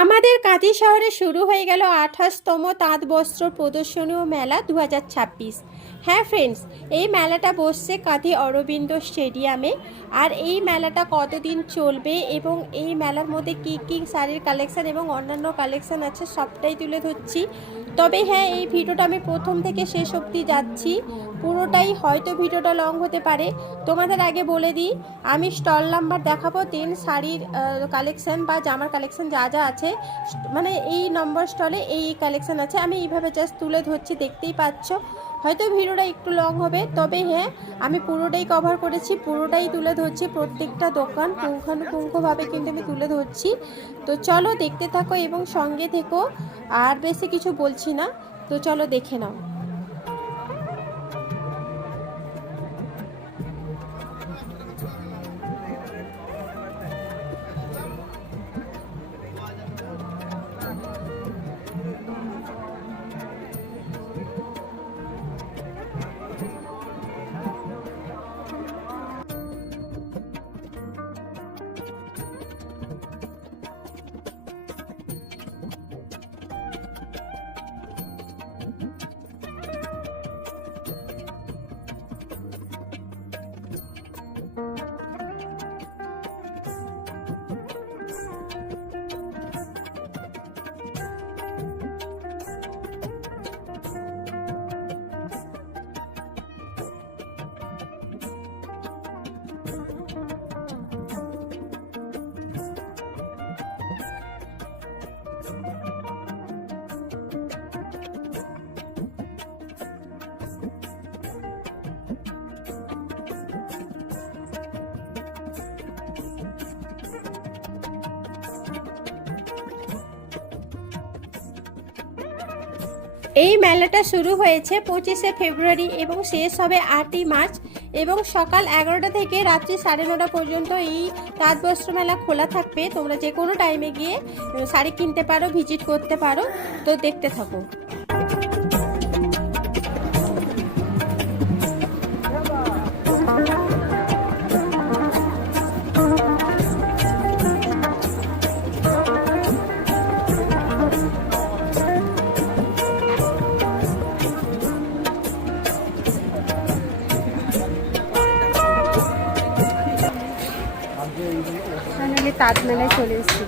আমাদের কাঁথি শহরে শুরু হয়ে গেল 28তম তাঁত বস্ত্র প্রদর্শনী ও মেলা 2026। হ্যাঁ ফ্রেন্ডস, এই মেলাটা বসছে কাঁথি অরবিন্দ স্টেডিয়ামে। আর এই মেলাটা কতদিন চলবে এবং এই মেলার মধ্যে কী কী শাড়ির কালেকশান এবং অন্যান্য কালেকশান আছে সবটাই তুলে ধরছি। তবে হ্যাঁ, এই ভিডিওটা আমি প্রথম থেকে শেষ অবধি যাচ্ছি, পুরোটাই হয়তো ভিডিওটা লং হতে পারে। তোমাদের আগে বলে দিই, আমি স্টল নাম্বার দেখাবো, দেন শাড়ির কালেকশান বা জামার কালেকশান যা যা আছে, মানে এই নম্বর স্টলে এই কালেকশান আছে। আমি এইভাবে জাস্ট তুলে ধরছি, দেখতেই পাচ্ছ। হয়তো ভিডিওটা একটু লং হবে, তবে হ্যাঁ আমি পুরোটাই কভার করেছি, পুরোটাই তুলে ধরছি, প্রত্যেকটা দোকান পুঙ্খানুপুঙ্খভাবে কিন্তু আমি তুলে ধরছি। তো চলো দেখতে থাকো এবং সঙ্গে থেকো। আর বেশি কিছু বলছি না, তো চলো দেখে নাও। এই মেলাটা শুরু হয়েছে 25শে ফেব্রুয়ারি এবং শেষ হবে 8ই মার্চ, এবং সকাল 11টা থেকে রাত্রি 9:30 পর্যন্ত এই তাঁত বস্ত্র মেলা খোলা থাকবে। তোমরা যে কোনো টাইমে গিয়ে শাড়ি কিনতে পারো, ভিজিট করতে পারো। তো দেখতে থাকো। ফাইনালি তাঁত মেলায় চলে এসেছি।